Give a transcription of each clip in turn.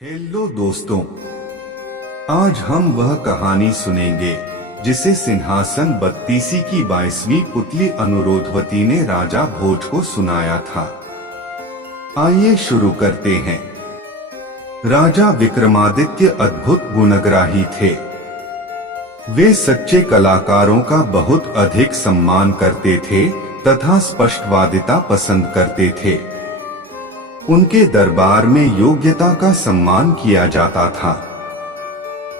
Hello दोस्तों, आज हम वह कहानी सुनेंगे जिसे सिंहासन बत्तीसी की 22वीं पुतली अनुरोधवती ने राजा भोज को सुनाया था। आइए शुरू करते हैं। राजा विक्रमादित्य अद्भुत गुणग्राही थे। वे सच्चे कलाकारों का बहुत अधिक सम्मान करते थे तथा स्पष्टवादिता पसंद करते थे। उनके दरबार में योग्यता का सम्मान किया जाता था।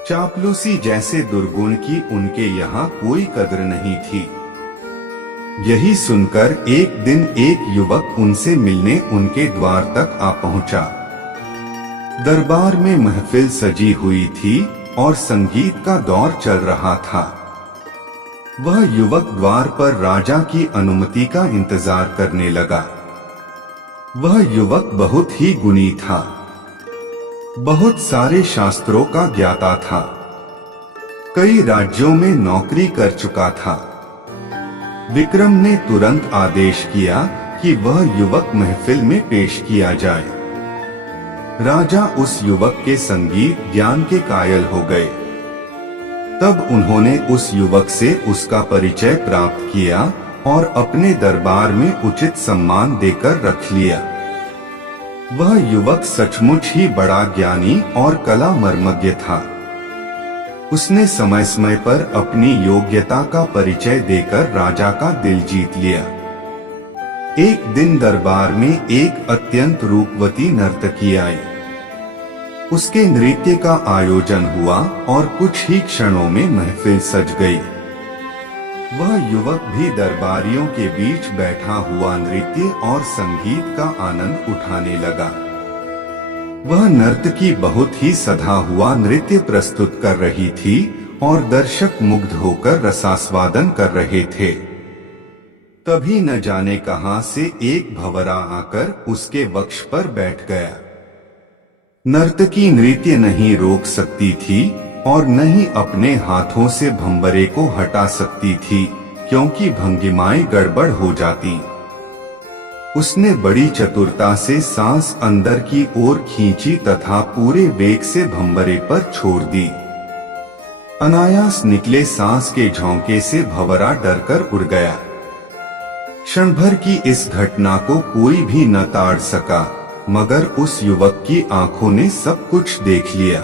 चापलूसी जैसे दुर्गुण की उनके यहाँ कोई कद्र नहीं थी। यही सुनकर एक दिन एक युवक उनसे मिलने उनके द्वार तक आ पहुंचा। दरबार में महफिल सजी हुई थी और संगीत का दौर चल रहा था। वह युवक द्वार पर राजा की अनुमति का इंतजार करने लगा। वह युवक बहुत ही गुणी था। बहुत सारे शास्त्रों का ज्ञाता था। कई राज्यों में नौकरी कर चुका था। विक्रम ने तुरंत आदेश किया कि वह युवक महफिल में पेश किया जाए। राजा उस युवक के संगीत ज्ञान के कायल हो गए। तब उन्होंने उस युवक से उसका परिचय प्राप्त किया और अपने दरबार में उचित सम्मान देकर रख लिया। वह युवक सचमुच ही बड़ा ज्ञानी और कला मर्मज्ञ था। उसने समय समय पर अपनी योग्यता का परिचय देकर राजा का दिल जीत लिया। एक दिन दरबार में एक अत्यंत रूपवती नर्तकी आई। उसके नृत्य का आयोजन हुआ और कुछ ही क्षणों में महफिल सज गई। वह युवक भी दरबारियों के बीच बैठा हुआ नृत्य और संगीत का आनंद उठाने लगा। वह नर्तकी बहुत ही सधा हुआ नृत्य प्रस्तुत कर रही थी और दर्शक मुग्ध होकर रसास्वादन कर रहे थे। तभी न जाने कहां से एक भंवरा आकर उसके वक्ष पर बैठ गया। नर्तकी नृत्य नहीं रोक सकती थी और न ही अपने हाथों से भंवरे को हटा सकती थी, क्योंकि भंगिमाएं गड़बड़ हो जाती। उसने बड़ी चतुरता से सांस अंदर की ओर खींची तथा पूरे वेग से भंवरे पर छोड़ दी। अनायास निकले सांस के झोंके से भंवरा डरकर उड़ गया। क्षण भर की इस घटना को कोई भी न ताड़ सका, मगर उस युवक की आंखों ने सब कुछ देख लिया।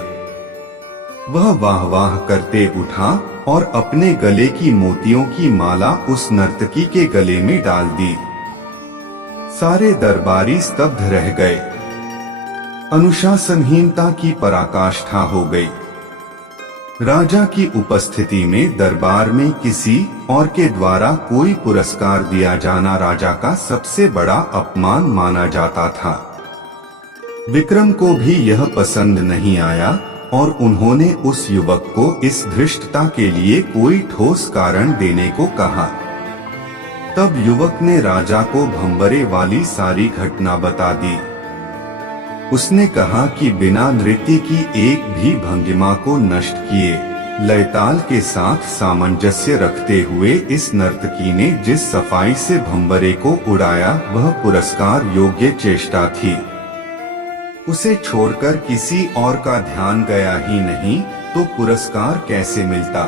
वह वाह वाह करते उठा और अपने गले की मोतियों की माला उस नर्तकी के गले में डाल दी। सारे दरबारी स्तब्ध रह गए। अनुशासनहीनता की पराकाष्ठा हो गई। राजा की उपस्थिति में दरबार में किसी और के द्वारा कोई पुरस्कार दिया जाना राजा का सबसे बड़ा अपमान माना जाता था। विक्रम को भी यह पसंद नहीं आया और उन्होंने उस युवक को इस धृष्टता के लिए कोई ठोस कारण देने को कहा। तब युवक ने राजा को भंवरे वाली सारी घटना बता दी। उसने कहा कि बिना नृत्य की एक भी भंगिमा को नष्ट किए लयताल के साथ सामंजस्य रखते हुए इस नर्तकी ने जिस सफाई से भंवरे को उड़ाया वह पुरस्कार योग्य चेष्टा थी। उसे छोड़कर किसी और का ध्यान गया ही नहीं तो पुरस्कार कैसे मिलता।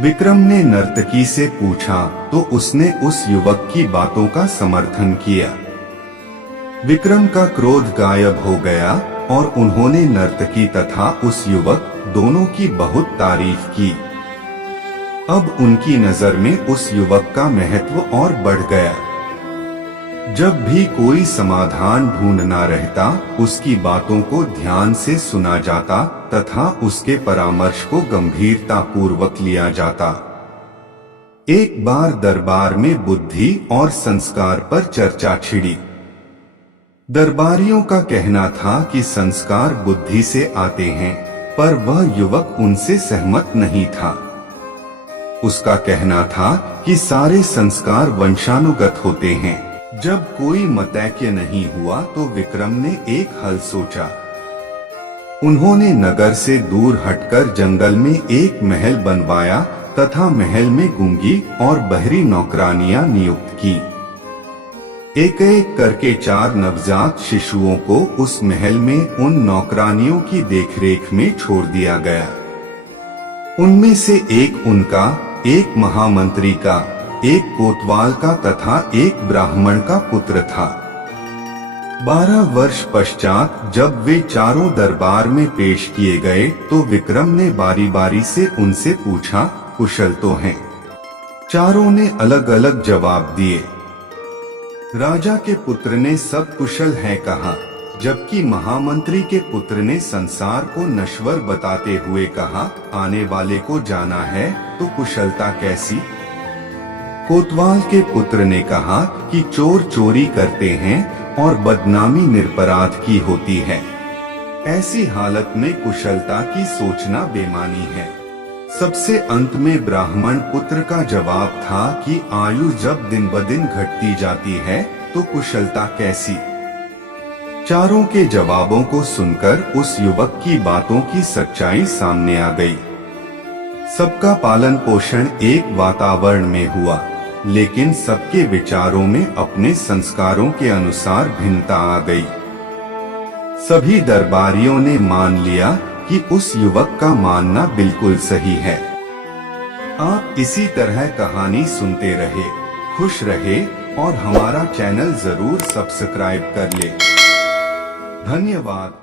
विक्रम ने नर्तकी से पूछा तो उसने उस युवक की बातों का समर्थन किया। विक्रम का क्रोध गायब हो गया और उन्होंने नर्तकी तथा उस युवक दोनों की बहुत तारीफ की। अब उनकी नजर में उस युवक का महत्व और बढ़ गया। जब भी कोई समाधान ढूंढना रहता उसकी बातों को ध्यान से सुना जाता तथा उसके परामर्श को गंभीरता पूर्वक लिया जाता। एक बार दरबार में बुद्धि और संस्कार पर चर्चा छिड़ी। दरबारियों का कहना था कि संस्कार बुद्धि से आते हैं, पर वह युवक उनसे सहमत नहीं था। उसका कहना था कि सारे संस्कार वंशानुगत होते हैं। जब कोई मतैक्य नहीं हुआ तो विक्रम ने एक हल सोचा। उन्होंने नगर से दूर हटकर जंगल में एक महल बनवाया तथा महल में गूंगी और बहरी नौकरानियां नियुक्त की। एक एक करके 4 नवजात शिशुओं को उस महल में उन नौकरानियों की देखरेख में छोड़ दिया गया। उनमें से एक उनका, एक महामंत्री का, एक कोतवाल का तथा एक ब्राह्मण का पुत्र था। 12 वर्ष पश्चात जब वे चारों दरबार में पेश किए गए तो विक्रम ने बारी बारी से उनसे पूछा, कुशल तो हैं? चारों ने अलग अलग जवाब दिए। राजा के पुत्र ने सब कुशल हैं कहा, जबकि महामंत्री के पुत्र ने संसार को नश्वर बताते हुए कहा, आने वाले को जाना है तो कुशलता कैसी? कोतवाल के पुत्र ने कहा कि चोर चोरी करते हैं और बदनामी निरपराध की होती है। ऐसी हालत में कुशलता की सोचना बेमानी है। सबसे अंत में ब्राह्मण पुत्र का जवाब था कि आयु जब दिन ब दिन घटती जाती है तो कुशलता कैसी? चारों के जवाबों को सुनकर उस युवक की बातों की सच्चाई सामने आ गई। सबका पालन पोषण एक वातावरण में हुआ, लेकिन सबके विचारों में अपने संस्कारों के अनुसार भिन्नता आ गई। सभी दरबारियों ने मान लिया कि उस युवक का मानना बिल्कुल सही है। आप इसी तरह कहानी सुनते रहे, खुश रहे और हमारा चैनल जरूर सब्सक्राइब कर ले। धन्यवाद।